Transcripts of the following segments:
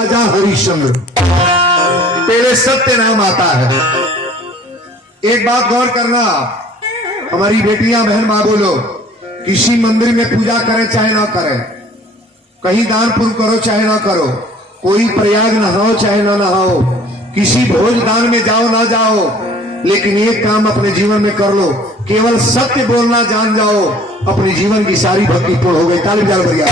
राजा हरिश्चंद्र, पहले सत्य नाम आता है। एक बात गौर करना, हमारी बेटियां बहन मां बोलो, किसी मंदिर में पूजा करें चाहे ना करें, कहीं दान पुण्य करो चाहे ना करो, कोई प्रयाग नहाओ चाहे ना नहाओ, किसी भोज दान में जाओ ना जाओ, लेकिन एक काम अपने जीवन में कर लो, केवल सत्य बोलना जान जाओ, अपने जीवन की सारी भक्ति पूर्ण हो गई। ताली बजाओ भैया।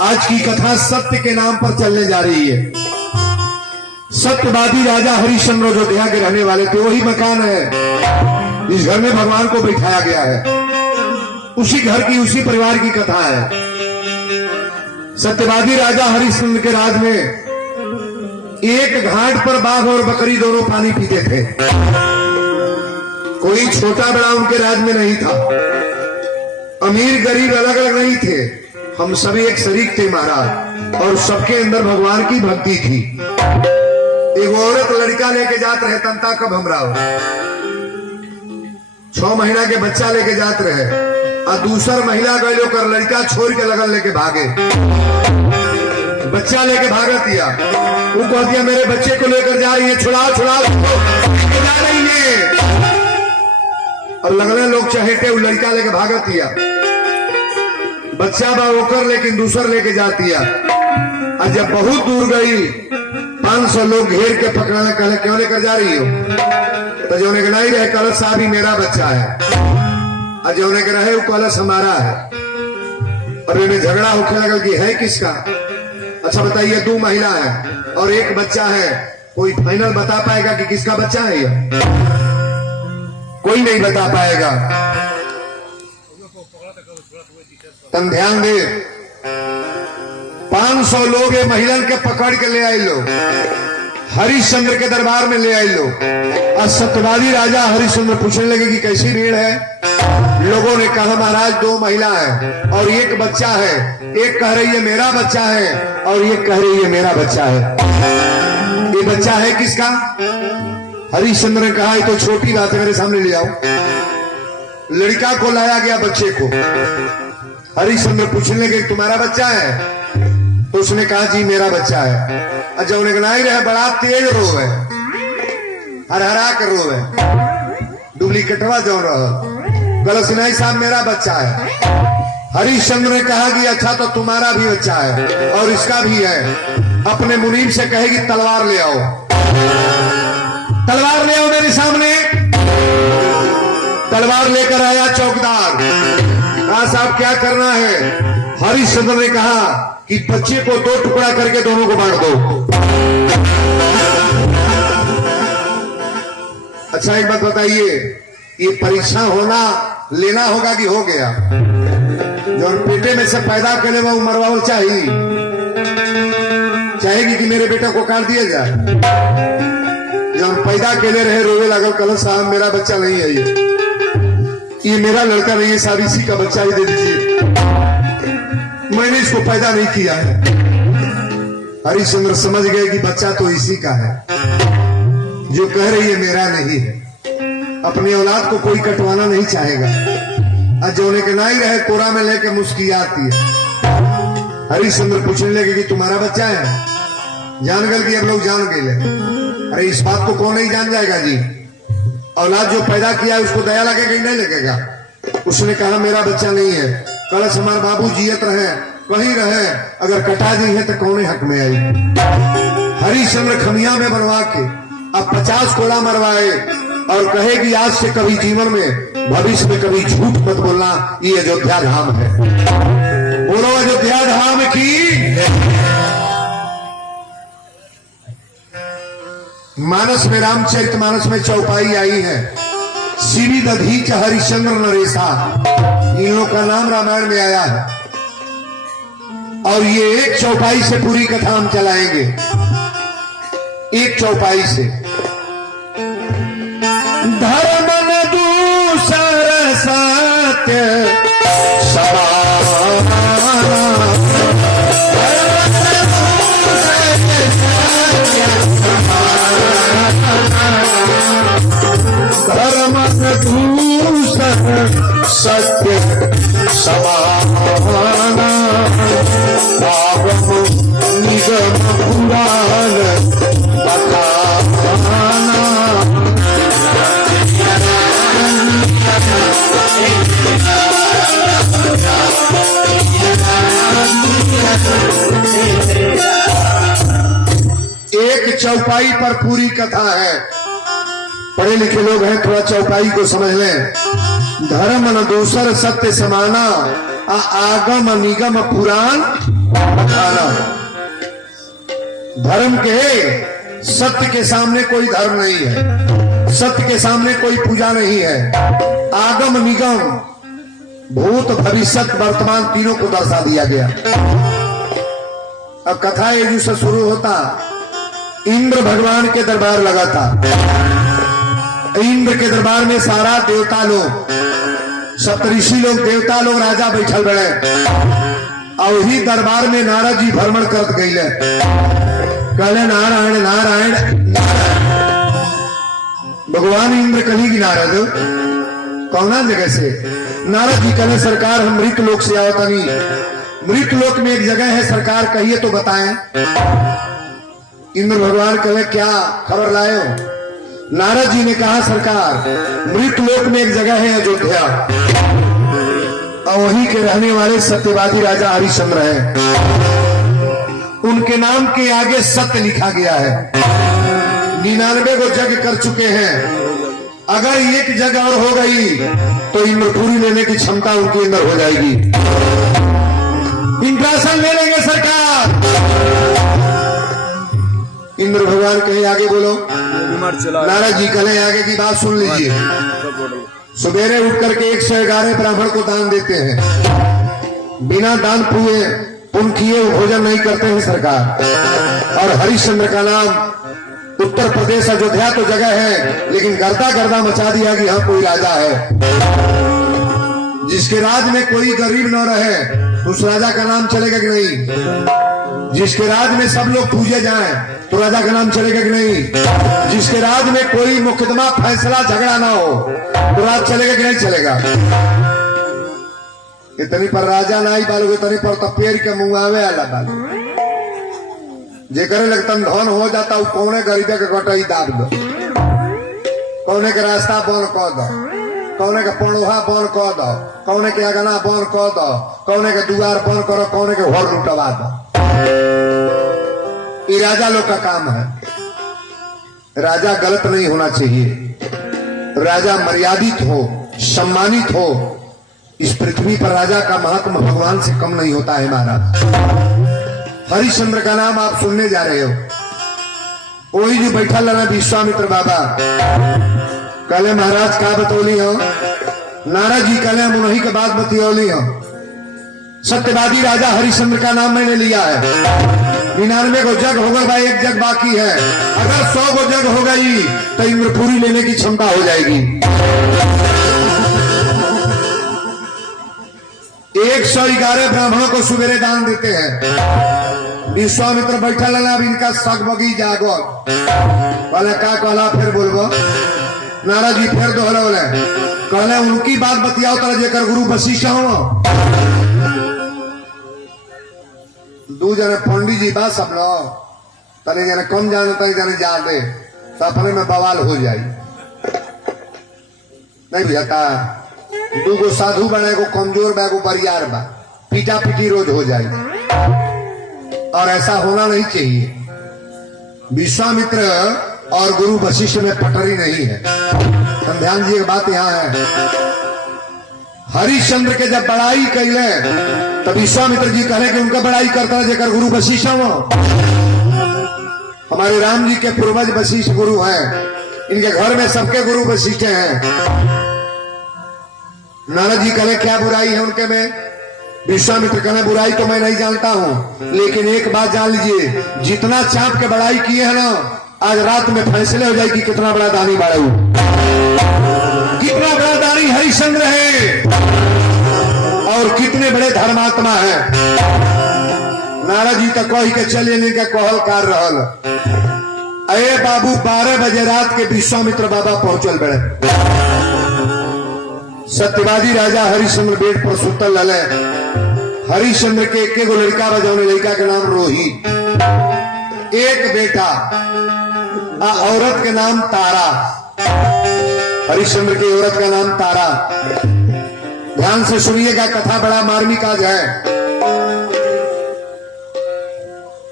आज की कथा सत्य के नाम पर चलने जा रही है। सत्यवादी राजा हरिश्चंद्र अयोध्या के रहने वाले थे। वही मकान है जिस घर में भगवान को बिठाया गया है, उसी घर की उसी परिवार की कथा है। सत्यवादी राजा हरिश्चंद्र के राज में एक घाट पर बाघ और बकरी दोनों पानी पीते थे। कोई छोटा बड़ा उनके राज में नहीं था, अमीर गरीब अलग अलग नहीं थे, हम सभी एक शरीक थे महाराज, और सबके अंदर भगवान की भक्ति थी। एक औरत लड़का लेके जात रहे, तंता कब हमरा 6 महीना के बच्चा लेके जात रहे, और दूसर महिला गए कर लड़का छोड़ के लगन लेके भागे, बच्चा लेके भागत दिया। वो कह दिया मेरे बच्चे को लेकर जा रही है, छुड़ाओ छुड़ाओ, जा रही है। और लगने लोग चहेटे, वो लड़का लेके भागत दिया, बच्चा बा होकर लेकिन दूसर लेके जाती है। और जब बहुत दूर गई, 500 लोग घेर के पकड़ने, कहले क्यों लेकर जा रही हो? तो जो ने नहीं रहे, कलश साहब ही मेरा बच्चा है, और जो ने रहे वो कलश हमारा है। और इन्हें झगड़ा होने लगा कि है किसका? अच्छा बताइए, 2 महिला है और एक बच्चा है, कोई फाइनल बता पाएगा कि किसका बच्चा है? ये कोई नहीं बता पाएगा। तन ध्यान दे, 500 लोग ये महिलन के पकड़ के ले आए लो, हरिश्चंद्र के दरबार में ले आए लो। और सत्यवादी राजा हरिश्चंद्र पूछने लगे कि कैसी भीड़ है? लोगों ने कहा महाराज 2 महिला है और एक बच्चा है, एक कह रही है मेरा बच्चा है और एक कह रही है मेरा बच्चा है। ये बच्चा है किसका? हरिश्चंद्र ने कहा ये तो छोटी बात है, मेरे सामने ले आओ। लड़का को लाया गया, बच्चे को। हरिश्चंद्र पूछने लगे तुम्हारा बच्चा है? तो उसने कहा जी मेरा बच्चा है। अच्छा उन्हें नहीं रहे, बड़ा तेज रोव है, हरहरा कर रोव है, डुप्लीकेटवा जो रहा। गलत नहीं साहब मेरा बच्चा है। हरिश्चंद्र ने कहा कि अच्छा तो तुम्हारा भी बच्चा है और इसका भी है। अपने मुनीम से कहेगी तलवार ले आओ, तलवार ले आओ मेरे सामने। तलवार लेकर आया चौकीदार। कहा साहब क्या करना है? हरिश्चंद्र ने कहा कि बच्चे को 2 टुकड़ा करके दोनों को बांट दो। अच्छा एक बात बताइए, ये परीक्षा होना लेना होगा कि हो गया? जो पेटे में से पैदा करे वो मरवावल चाहेगी कि मेरे बेटा को काट दिया जाए? जब पैदा के ले रहे रोवे लागल, कल साहब मेरा बच्चा नहीं है, ये मेरा लड़का नहीं है साहब, इसी का बच्चा ही दे दीजिए, मैंने इसको पैदा नहीं किया है। हरिश्चंद्र समझ गए कि बच्चा तो इसी का है, जो कह रही है मेरा नहीं है। अपनी औलाद को कोई कटवाना नहीं चाहेगा। आज जो के नहीं रहे, कोरा में लेके मुस्कियाती है। हरिश्चंद्र पूछने लगे कि तुम्हारा बच्चा है? जान गल कि अब लोग जान गए। अरे इस बात को कौन नहीं जान जाएगा जी? औलाद जो पैदा किया है उसको दया लगेगा कि नहीं लगेगा? उसने कहा मेरा बच्चा नहीं है। कलश हमारे बाबू जियत रहे, कहीं रहे, अगर कटा दी है तो कौन हक में आई? हरिश्चंद्र खमिया में बनवा के अब 50 कोड़ा मरवाए और कहे कि आज से कभी जीवन में भविष्य में कभी झूठ मत बोलना, ये अयोध्या धाम है। बोलो अयोध्या धाम की। मानस में, रामचरितमानस में चौपाई आई है, सीवी दधीच हरिश्चंद्र नरेशा, इन लोगों का नाम रामायण में आया है। और ये एक चौपाई से पूरी कथा हम चलाएंगे, एक चौपाई से। धर्म न दूसर सत्य धर्म न दूसर सत्य समाना चौपाई पर पूरी कथा है। पढ़े लिखे लोग हैं, थोड़ा चौपाई को समझ लें। धर्म न दूसर सत्य समाना, आगम निगम पुराण बखाना। धर्म के सत्य के सामने कोई धर्म नहीं है, सत्य के सामने कोई पूजा नहीं है। आगम निगम, भूत भविष्य वर्तमान तीनों को दर्शा दिया गया। अब कथा ये से शुरू होता, इंद्र भगवान के दरबार लगा था। इंद्र के दरबार में सारा देवता लोग, सप्तऋषि लोग, देवता लोग, राजा बैठल बड़े। और वही दरबार में नारद जी भ्रमण करत गई, कहले नारायण नारायण। भगवान इंद्र कही कि नारद कौना जगह से? नारद जी कहले सरकार हम मृत लोक से आवत नहीं। मृत लोक में एक जगह है सरकार, कहिए तो बताएं। इंद्र भगवान कहले क्या खबर लाए हो? नारद जी ने कहा सरकार मृत लोक में एक जगह है अयोध्या, और वहीं के रहने वाले सत्यवादी राजा हरिश्चंद्र हैं। उनके नाम के आगे सत्य लिखा गया है। 99 को जग कर चुके हैं। अगर एक जग और हो गई तो इंद्रपुरी लेने की क्षमता उनके अंदर हो जाएगी। इंद्रासन ले लेंगे सरकार। इंद्र भगवान कहे आगे बोलो। नारद जी कहे आगे की बात सुन लीजिए। सवेरे उठ करके 111 ब्राह्मण को दान देते हैं। बिना दान पुण्य किए भोजन नहीं करते हैं सरकार। और हरिश्चंद्र का नाम उत्तर प्रदेश अयोध्या तो जगह है, लेकिन गर्दा गर्दा मचा दिया कि हाँ कोई राजा है। जिसके राज में कोई गरीब न रहे उस राजा का नाम चलेगा कि नहीं? जिसके राज में सब लोग पूजे जाएं तो राजा का नाम चलेगा कि नहीं? जिसके राज में कोई मुकदमा फैसला झगड़ा ना हो तो राज चलेगा कि नहीं चलेगा? इतनी पर राजा ना ही बालू, इतनी पर तो पेड़ के मुंगावे आला बालू। जेकर लगतन धन हो जाता वो कौने गरीबे के गटई दाब दो, कौने के रास्ता बंद कर दो, कौने के पड़ोहा बंद कर दो, कौने के अगना बंद कर दो, कौने के दुआर बंद करो, कौने के घर लुटवा दो। ये राजा लोग का काम है। राजा गलत नहीं होना चाहिए, राजा मर्यादित हो, सम्मानित हो। इस पृथ्वी पर राजा का महात्मा भगवान से कम नहीं होता है महाराज। हरिश्चंद्र का नाम आप सुनने जा रहे हो। वही जो बैठा लगा विश्वामित्र बाबा कहले महाराज का बतौली हो? नारद जी कहले हम उन्हीं के बाद बतौली हो। सत्यवादी राजा हरिश्चंद्र का नाम मैंने लिया है। 99 को जग होगा भाई, एक जग बाकी है। अगर 100 को जग हो गई तो इंद्रपुरी लेने की क्षमता हो जाएगी। 111 ब्राह्मणों को सुबेरे दान देते हैं। विश्वामित्र बैठा लगा, अब इनका सग बगी जागो बोले का कहला फिर बोलबो। नारद जी फिर दोहरा बोले कहले उनकी बात बतियाओ तरह जेकर गुरु वशिष्ठ हो। 2 जने पंडित जी बात सब लो, तने जने कम जाने तने जने जा दे तो अपने में बवाल हो जाए। नहीं बुझाता? 2 गो साधु बने, को कमजोर बा, को बरियार बा, पीटा पीटी रोज हो जाए। और ऐसा होना नहीं चाहिए। विश्वामित्र और गुरु वशिष्ठ में पटरी नहीं है। हम ध्यान दीजिए, बात यहां है। हरिश्चंद्र के जब बड़ाई कैले तब विश्वामित्र जी कहे कि उनका बड़ाई करता है जेकर गुरु वशिष्ठ हो। हमारे राम जी के पूर्वज वशिष्ठ गुरु हैं, इनके घर में सबके गुरु वशिष्ठ हैं। नारद जी कहे क्या बुराई है उनके में? विश्वामित्र कहना बुराई तो मैं नहीं जानता हूं, लेकिन एक बात जान लीजिए, जितना चाप के बड़ाई किए हैं ना, आज रात में फैसले हो जाए कि कितना बड़ा दानी बाड़ू, कितना बड़ा दानी हरिश्चंद्र है और कितने बड़े धर्मात्मा हैं। नारद जी तक कही के चले नहीं के कहल कार रहल। अरे बाबू 12 बजे रात के विश्वामित्र बाबा पहुंचल बड़े। सत्यवादी राजा हरिश्चंद्र बेड पर सुतल लले। हरिश्चंद्र के एक गो लड़का बजाने, लड़का के नाम रोहित, एक बेटा, औरत के नाम तारा। हरिश्चंद्र की औरत का नाम तारा। ध्यान से सुनिएगा, कथा बड़ा मार्मिक आज है।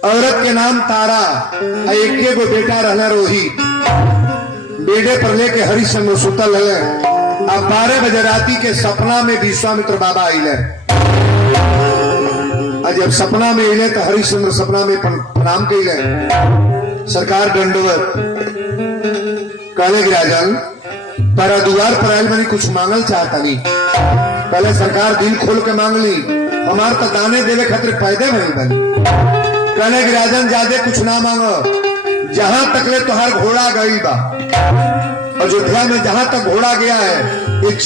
औरत के नाम तारा, एक गो बेटा रहना रोही। बेटे पर लेके हरिश्चंद्र सुतल है। अब 12 बजे राती के सपना में विश्वामित्र बाबा आइले। जब सपना में अले तो हरिश्चंद्र सपना में प्रणाम कैले। सरकार दंडवत। कहले कि राजन तारा दुआर पर आयल मैंने कुछ मांगल चाहता नहीं। पहले सरकार दिल खोल के मांग ली, हमार तो दाने देवे खातिर पैदे भइल बनी। कहले कि राजन ज्यादा कुछ ना मांगो, जहां तक ले तुहार घोड़ा गई बा, अयोध्या में जहां तक घोड़ा गया है